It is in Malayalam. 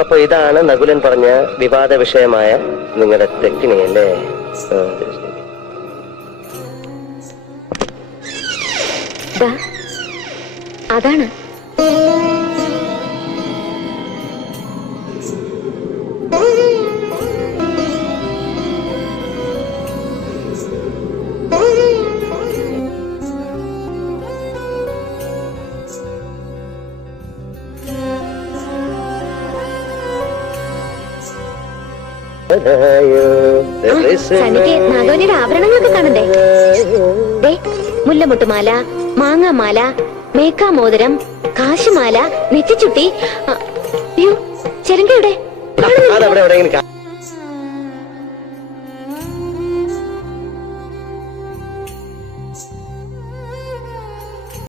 അപ്പൊ ഇതാണ് നകുലൻ പറഞ്ഞ വിവാദ വിഷയമായ നിങ്ങളുടെ തെക്കിണി അല്ലേ? അതാണ്. സനിക്ക് നാഗവനിയുടെ ആഭരണങ്ങളൊക്കെ കാണണ്ടേ? മുല്ലമുട്ടുമാല, മാങ്ങാമാല, മേക്കാമോതിരം, കാശുമാല, നെറ്റിച്ചുട്ടി. അയ്യോ, ചെരങ്കയുടെ